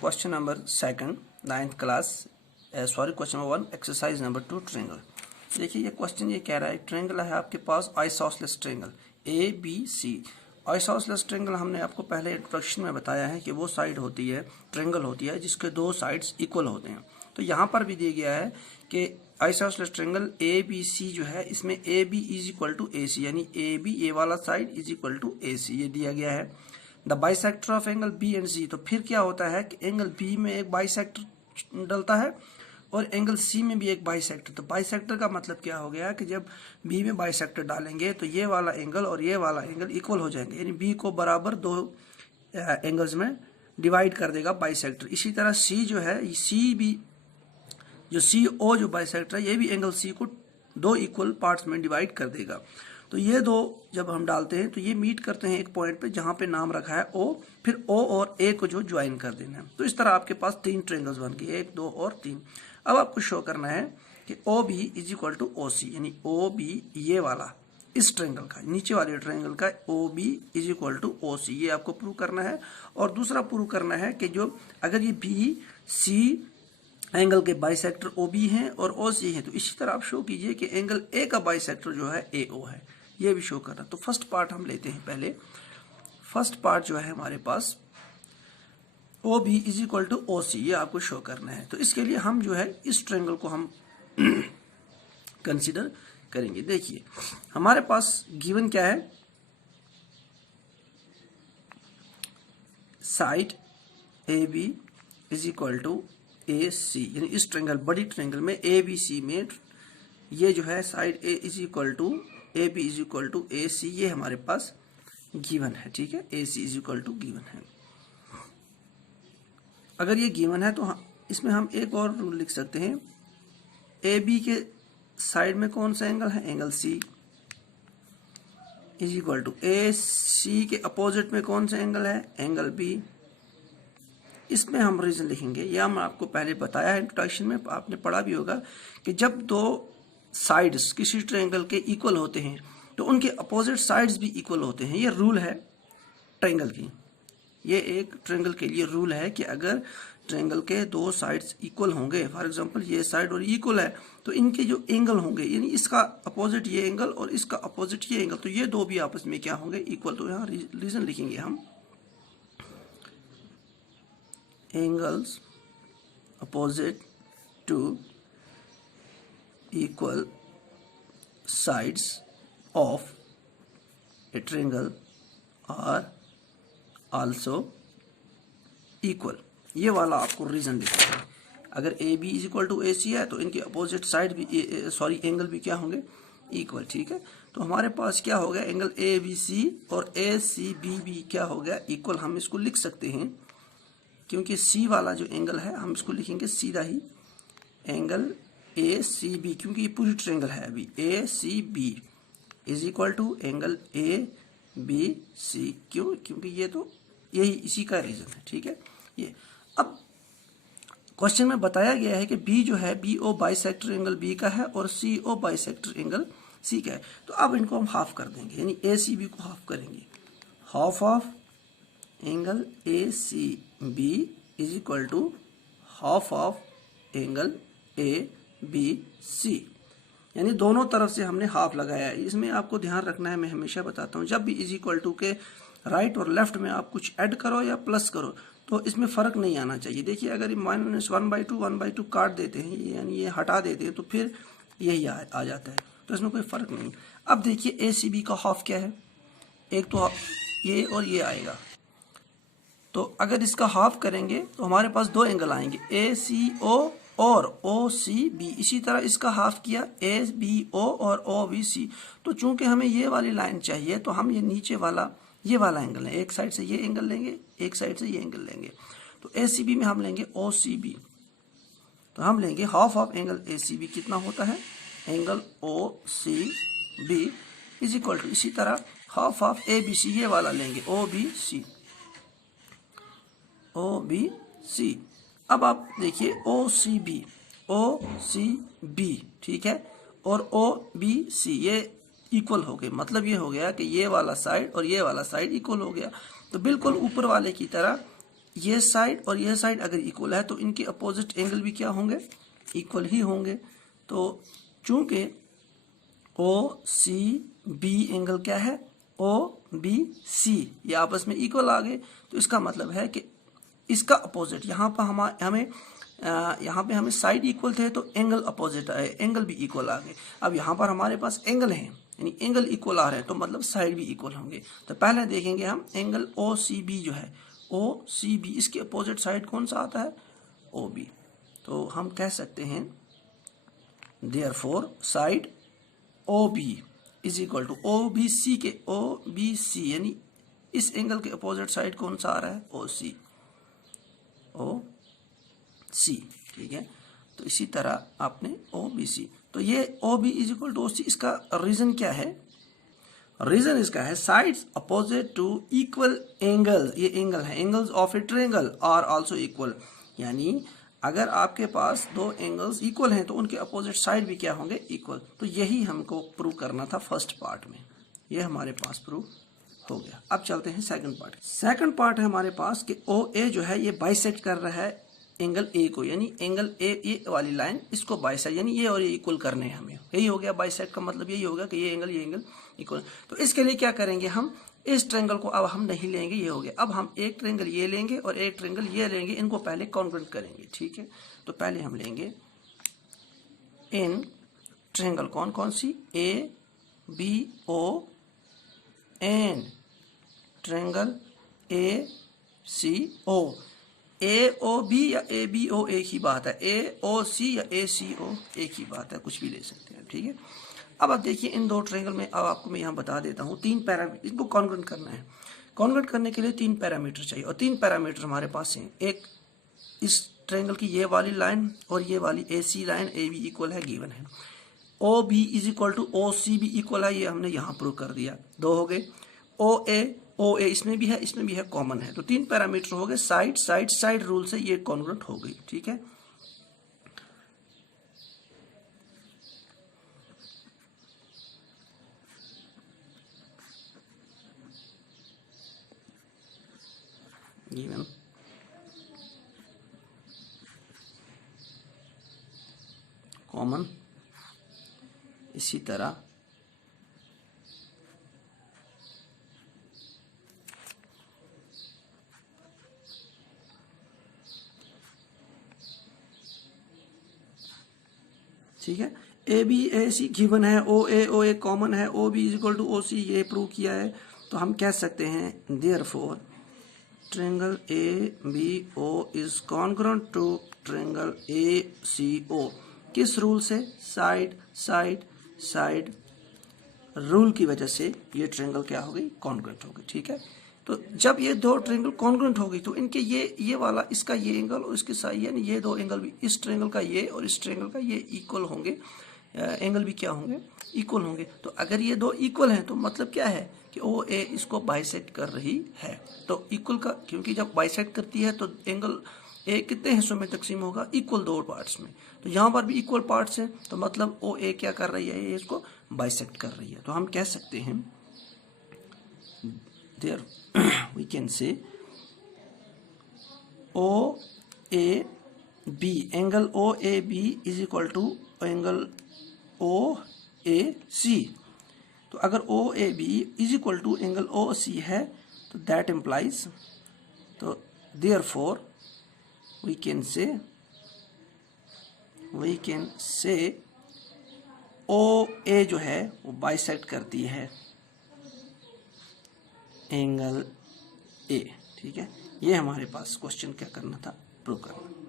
Question number second 9th class question number 1 exercise number 2 triangle. देखिए ये question ये कह रहा है ट्रायंगल है आपके पास isosceles triangle A B C. Isosceles triangle हमने आपको पहले इंट्रोडक्शन में बताया है कि वो साइड होती है ट्रायंगल होती है जिसके दो साइड्स इक्वल होते हैं। तो यहाँ पर भी दिया गया है कि isosceles triangle A B C जो है इसमें A B is equal to A C, यानी ए बी ए वाला side is equal to A C, ये दिया गया है। The bisector of angle B and C, तो फिर क्या होता है कि एंगल बी में एक बाइसेक्टर डलता है और एंगल सी में भी एक बाइसेक्टर। तो बाइसेक्टर का मतलब क्या हो गया कि जब बी में बाइसेक्टर डालेंगे तो ये वाला एंगल और ये वाला एंगल इक्वल हो जाएंगे, यानी बी को बराबर दो एंगल्स में डिवाइड कर देगा बाइसेक्टर। इसी तरह सी जो है, सी भी जो सी ओ जो बाइसेक्टर है ये भी एंगल सी को दो इक्वल पार्ट्स में डिवाइड कर देगा। तो ये दो जब हम डालते हैं तो ये मीट करते हैं एक पॉइंट पे जहां पे नाम रखा है ओ, फिर ओ और ए को जो ज्वाइन कर देना है। तो इस तरह आपके पास तीन ट्रायंगल्स बन गए, 1 2 और 3। अब आपको शो करना है कि O B is equal to O C, यानी ओ बी ये वाला इस ट्रायंगल का, नीचे वाले ट्रायंगल का O B is equal to O C, ये आपको प्रूव करना है। और दूसरा प्रूव करना है कि जो अगर ये बी सी एंगल के बाइसेक्टर ओ बी हैं और ओ सी है, तो इसी तरह आप शो कीजिए कि एंगल ए का बाइसेक्टर जो है ए ओ है, ये भी शो करना। तो फर्स्ट पार्ट हम लेते हैं पहले। फर्स्ट पार्ट जो है हमारे पास O B is equal to O C, ये आपको शो करना है। तो इसके लिए हम जो है इस ट्रायंगल को हम कंसीडर करेंगे। देखिए हमारे पास गिवन क्या है, side A B is equal to A C, यानी इस ट्रायंगल बड़ी ट्रायंगल में ए बी सी में ये जो है side A is equal to A B is equal to A C, ये हमारे पास गिवन है। ठीक है, A C is equal to given है। अगर ये गिवन है तो इसमें हम एक और रूल लिख सकते हैं, ए बी के साइड में कौन सा एंगल है, angle C is equal to A C के अपोजिट में कौन सा एंगल है, एंगल बी। इसमें हम रीजन लिखेंगे, यह हम आपको पहले बताया है इंट्रोडक्शन में, आपने पढ़ा भी होगा कि जब दो साइड्स किसी ट्रायंगल के इक्वल होते हैं तो उनके अपोजिट साइड्स भी इक्वल होते हैं। ये रूल है ट्रायंगल की, ये एक ट्रायंगल के लिए रूल है कि अगर ट्रायंगल के दो साइड्स इक्वल होंगे, फॉर एग्जांपल ये साइड और इक्वल है, तो इनके जो एंगल होंगे, यानी इसका अपोजिट ये एंगल और इसका अपोजिट ये एंगल, तो ये दो भी आपस में क्या होंगे, इक्वल। तो यहाँ रीजन लिखेंगे हम, angles opposite to equal sides of a triangle are also equal। ये वाला आपको रीजन लिखना है। अगर A B is equal to A C है तो इनके अपोजिट साइड भी एंगल भी क्या होंगे, इक्वल। ठीक है, तो हमारे पास क्या हो गया, एंगल ए बी सी और ए सी बी भी क्या हो गया, इक्वल। हम इसको लिख सकते हैं क्योंकि सी वाला जो एंगल है हम इसको लिखेंगे सीधा ही एंगल ए सी बी, क्योंकि ये पूरी ट्रायंगल है अभी, A C B is equal to angle A B C. क्यों, क्योंकि ये तो यही इसी का रीजन है। ठीक है, ये अब क्वेश्चन में बताया गया है कि बी जो है B O bisector angle B का है और सी ओ बाइसेक्टर एंगल सी का है। तो अब इनको हम हाफ कर देंगे, यानी ए सी बी को हाफ करेंगे। Half of angle A C B is equal to half of angle A B C, यानी दोनों तरफ से हमने हाफ लगाया है। इसमें आपको ध्यान रखना है, मैं हमेशा बताता हूँ, जब भी इज इक्वल टू के राइट और लेफ्ट में आप कुछ ऐड करो या प्लस करो तो इसमें फर्क नहीं आना चाहिए। देखिए अगर -1/2 काट देते हैं, यानी ये हटा देते हैं, तो फिर यही आ जाता है, तो इसमें कोई फर्क नहीं। अब देखिए ए सी बी का हाफ क्या है, एक तो ये और ये आएगा, तो अगर इसका हाफ करेंगे तो हमारे पास दो एंगल आएंगे, ए सी ओ और ओ सी बी। इसी तरह इसका हाफ किया, ए बी ओ और ओ बी सी। तो चूंकि हमें ये वाली लाइन चाहिए तो हम ये नीचे वाला ये वाला एंगल है, एक साइड से ये एंगल लेंगे, एक साइड से ये एंगल लेंगे। तो ए सी बी में हम लेंगे ओ सी बी, तो हम लेंगे half of angle A C B कितना होता है, angle O C B is equal to, इसी तरह half of A B C, ये वाला लेंगे ओ बी सी, ओ बी सी। अब आप देखिए ओ सी बी, ठीक है, और ओ बी सी, ये इक्वल हो गए। मतलब ये हो गया कि ये वाला साइड और ये वाला साइड इक्वल हो गया। तो बिल्कुल ऊपर वाले की तरह ये साइड और ये साइड अगर इक्वल है तो इनके अपोजिट एंगल भी क्या होंगे, इक्वल ही होंगे। तो चूंकि ओ सी बी एंगल क्या है, ओ बी सी, ये आपस में इक्वल आ गए, तो इसका मतलब है कि इसका अपोजिट यहाँ पर हमें साइड इक्वल थे तो एंगल अपोजिट आए, एंगल भी इक्वल आ गए। अब यहाँ पर हमारे पास एंगल है, यानी एंगल इक्वल आ रहे हैं तो मतलब साइड भी इक्वल होंगे। तो पहले देखेंगे हम एंगल ओ सी बी जो है, ओ सी बी, इसके अपोजिट साइड कौन सा आता है, ओ बी। तो हम कह सकते हैं therefore side O B is equal to O B C के, ओ बी सी यानी इस एंगल के अपोजिट साइड कौन सा आ रहा है, ओ सी, ओ सी, ठीक है। तो इसी तरह आपने ओ बी सी, तो ये O B is equal to O C, इसका रीजन क्या है, रीजन इसका है sides opposite to equal angle, ये एंगल है, angles of a triangle are also equal, यानी अगर आपके पास दो एंगल्स इक्वल हैं तो उनके अपोजिट साइड भी क्या होंगे, इक्वल। तो यही हमको प्रूव करना था फर्स्ट पार्ट में, ये हमारे पास प्रूव हो गया। अब चलते हैं सेकंड पार्ट। सेकंड पार्ट है हमारे पास कि ओ ए जो है ये बाइसेक्ट कर रहा है एंगल ए को, यानी एंगल ए, ये वाली लाइन इसको बाइसेक्ट, यानी ये और ये इक्वल करने हैं हमें। यही हो गया बाइसेक्ट का मतलब, यही होगा कि ये एंगल इक्वल। तो इसके लिए क्या करेंगे, हम इस ट्रायंगल को अब हम नहीं लेंगे, ये हो गया। अब हम एक ट्रायंगल ये लेंगे और एक ट्रायंगल ये लेंगे, इनको पहले कॉन्ग्रुएंट करेंगे, ठीक है। तो पहले हम लेंगे इन ट्रायंगल कौन कौन सी, A B O N, triangle A C O, A O B या ए बी ओ एक ही बात है, ए ओ सी या ए सी ओ एक ही बात है, कुछ भी ले सकते हैं, ठीक है। अब आप देखिए इन दो ट्रायंगल में, अब आपको मैं यहाँ बता देता हूँ, तीन पैरामीटर, इनको कॉन्ग्रुएंट करना है। कॉन्ग्रुएंट करने के लिए तीन पैरामीटर चाहिए, और तीन पैरामीटर हमारे पास हैं। एक इस ट्रायंगल की ये वाली लाइन और ये वाली A C line, A B equal है, गिवन है। O B is equal to O C भी इक्वल है, ये हमने यहाँ प्रूव कर दिया, दो हो गए। ओ ए इसमें भी है, इसमें भी है, कॉमन है। तो तीन पैरामीटर हो गए, साइड साइड साइड रूल से ये कॉन्ग्रुएंट हो गई, ठीक है। गिवन कॉमन, इसी तरह ठीक है। ए बी ए सी गिवन है, ओ ए कॉमन है, O B is equal to O C, ये प्रूव किया है। तो हम कह सकते हैं therefore triangle A B O is congruent to triangle A C O. किस रूल से, साइड साइड साइड रूल की वजह से ये ट्रायंगल क्या हो गई, कॉन्ग्रुएंट हो गई, ठीक है। तो जब ये दो ट्रायंगल कॉन्ग्रुएंट हो गई तो इनके ये वाला, इसका ये एंगल और इसके साथ यानी ये दो एंगल भी, इस ट्रायंगल का ये और इस ट्रायंगल का ये इक्वल होंगे, एंगल भी क्या होंगे, इक्वल होंगे। तो अगर ये दो इक्वल हैं तो मतलब क्या है कि ओ ए इसको बाइसेक्ट कर रही है। तो इक्वल का, क्योंकि जब बाइसेक्ट करती है तो एंगल ए कितने हिस्सों में तकसीम होगा, इक्वल दो पार्ट्स में। तो यहाँ पर भी इक्वल पार्ट्स हैं, तो मतलब ओ ए क्या कर रही है, ये इसको बाइसेक्ट कर रही है। तो हम कह सकते हैं there we can say OAB, angle OAB is equal to angle OAC। तो अगर OAB is equal to angle OC है तो that implies, तो therefore we can say OA जो है वो बाइसेक्ट करती है एंगल ए, ठीक है। ये हमारे पास क्वेश्चन क्या करना था, प्रूव करना।